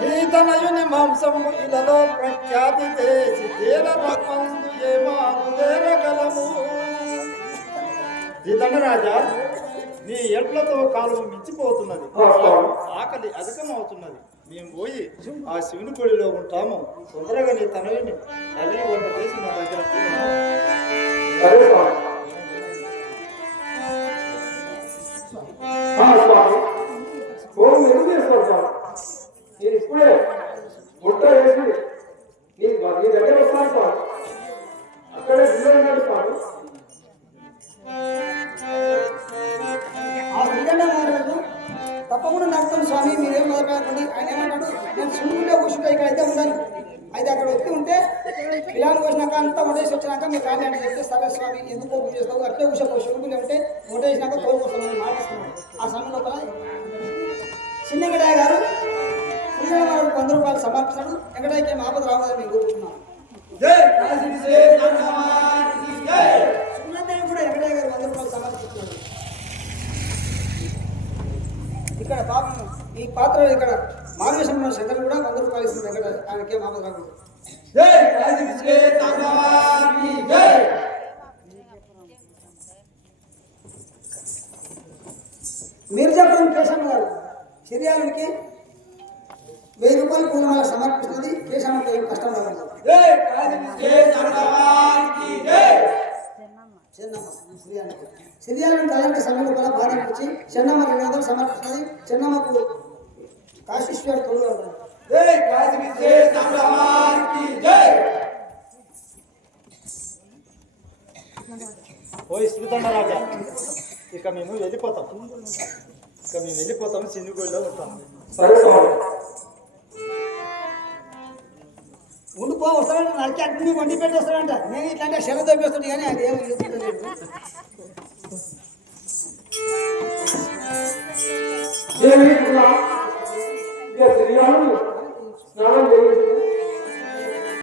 నీ తనయుని మాంసము ఇలలో ప్రఖ్యాతి చేసి తేల రమ్మందు ఏమారు తేరగలము ఈ దండరాజా నీ ఎడ్లతో కాలువ మించిపోతున్నది. ఆకలి అధికమవుతున్నది. మేము పోయి ఆ శివుని గుడిలో ఉంటాము. తొందరగా నీ తనయుని తల్లి వంట చేసి మా దగ్గర స్వామి. ఆ, ఎందుకు చేస్తావు నేను ఇప్పుడే ముట్ట వేసి నీ నీ దగ్గర వస్తాను సార్. అక్కడే గుండె నడుస్తాను ఆ శ్రీగండ మహారాజు తప్పకుండా నడుస్తాను స్వామి మీరేం మొదలుపెట్టండి ఆయన ఏమంటాడు? నేను సులువుగా కూర్చుంటే ఇక్కడ అయితే ఉండాలి అయితే అక్కడ వచ్చి ఉంటే పిల్లలు కోసినాక అంతా వండేసి వచ్చినాక మీరు రాని అంటే చెప్తే సరే స్వామి ఎందుకు చేస్తావు అట్లే కూర్చో సులువులు ఉంటే వండేసినాక తోలుకొస్తామని మాటిస్తున్నాడు. ఆ సమయం లోపల చిన్న వెంకటయ్య గారు. వంద రూపాయలు సమర్పిస్తాడు వెంకటయ్యకి ఏం ఆపద రావద్దని మేము కోరుకుంటున్నాం. కూడా వెంకటయ్య గారు వంద రూపాయలు సమర్పిస్తున్నాడు ఇక్కడ పాపం ఈ పాత్ర ఇక్కడ మానవేశ్వరం శంకర్ కూడా వంద రూపాయలు ఇస్తున్నాడు వెంకట ఆయనకి ఏం ఆపద రాకూడదు మీరు చెప్పడం కేశమ్మ గారు. సిరియాలకి వెయ్యి రూపాయలు పూలమాల సమర్పిస్తుంది. కేశమ్మకి ఏం కష్టం సిరియాలకి సిరియాలని అలాంటి సమయంలో కూడా బాధ అనిపించి చెన్నమ్మ రెండు వందలు సమర్పిస్తుంది. చెన్నమ్మకు కాశీశ్వర్ తోడుగా ఉంటాడు. ఓయ్ శ్రీదండరాజా ఇక మేము వెళ్ళిపోతాం. ఇక మేము వెళ్ళిపోతాం శివుని గుడిలో ఉంటాం సరే ఉండిపో వస్తాడంట నరికి అన్ని వండి పెట్టి వస్తాడంట. నేను ఇట్లాంటి శర తప్పిస్తుంది కానీ అది ఏమి? లేదు